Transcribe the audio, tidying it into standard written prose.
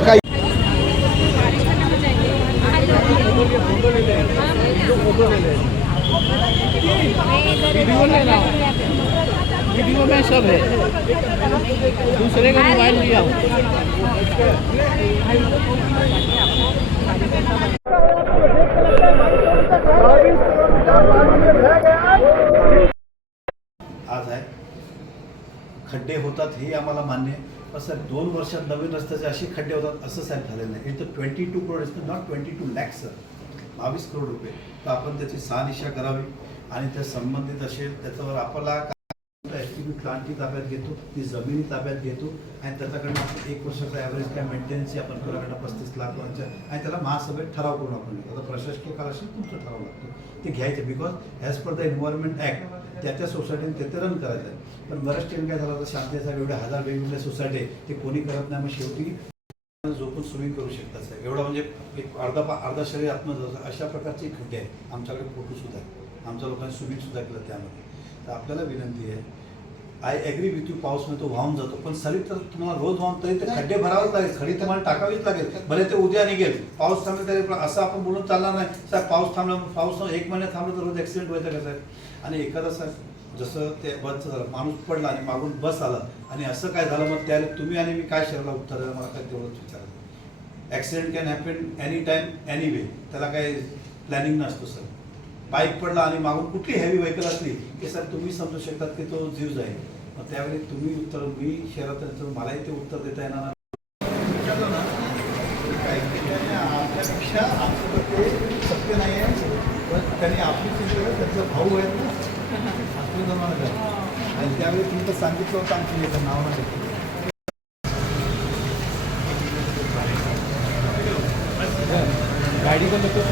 काही वीडियो में सब है, दूसरे का मोबाइल लिया हो। आज आहे खड्डे होतात हे आम्हाला मान्य आहे, पण सर 2 वर्षात नवीन रस्त्याचे असे खड्डे होतात असं साहेब झालेलं नाही. इथं 22 crore is not 22 lakhs sir, 22 crore रुपये. तर आपण त्याची शहानिशा करावी आणि त्या संबंधित असेल त्याच्यावर आपल्याला एस्टिमेट प्लांटची ताब्यात घेतो, ती जमिनी ताब्यात घेतो आणि त्याच्याकडनं आपण 1 वर्षाचा ॲव्हरेज काय मेंटेनन्सची आपण कोणाकडनं 35 लाख आणि त्याला महासभेत ठराव करून आपण घेतो. आता प्रशासकीय काळ असेल तुमचा ठराव लागतो ते घ्यायचे, because as per the environment act त्या सोसायटीने ते रन करायचं आहे. पण बऱ्याच ठिकाणी काय झालं, तर शांतीचा एवढे 1000 वेगवेगळ्या सोसायटी आहे ते कोणी करत नाही. मग शेवटी झोपून स्विमिंग करू शकतात साहेब. एवढा म्हणजे एक अर्धा शरीर आत्मजवळ अशा प्रकारचे खड्डे आहेत. आमच्याकडे फोटोसुद्धा आहे, आमच्या लोकांनी स्विमिंगसुद्धा केलं त्यामध्ये. तर आपल्याला विनंती आहे, आय ॲग्री विथ यू, पाऊस तो वाहून जातो, पण सरी तर तुम्हाला रोज वाहून तरी ते खड्डे भरावेच लागेल, खडी तुम्हाला टाकावीच लागेल. भले ते उद्या निघेल, पाऊस थांबले तरी असं आपण बोलून चालणार नाही साहेब. पाऊस थांबला, पाऊस 1 महिना थांबला तर रोज ॲक्सिडेंट व्हायचं कसं आहे. आणि एखादा साहेब जसं ते बसचं झालं, माणूस पडला आणि मागून बस आला आणि असं काय झालं, मग त्याला तुम्ही आणि मी काय शरीराला उत्तर द्यायला मला काय तेवढंच विचारायचं. Accident can happen any time any way, त्याला काही प्लॅनिंग नसतो सर. बाईक पडला आणि मागून कुठली हेवी व्हेकल असली की सर तुम्ही समजू शकतात की तो जीव जाईल. मग त्यावेळी तुम्ही उत्तर, मी शहरात मलाही ते उत्तर देता येणार नाही. आपल्यापेक्षा आमचं ते सत्य नाही आहे, पण त्यांनी आपली चिंता त्यांचा भाऊ आहेत ना आपलं जमानत आहे. आणि त्यावेळी तुमचं सांगितलं होतं आमची याचं नाव नाही. गाड़ी को लेकर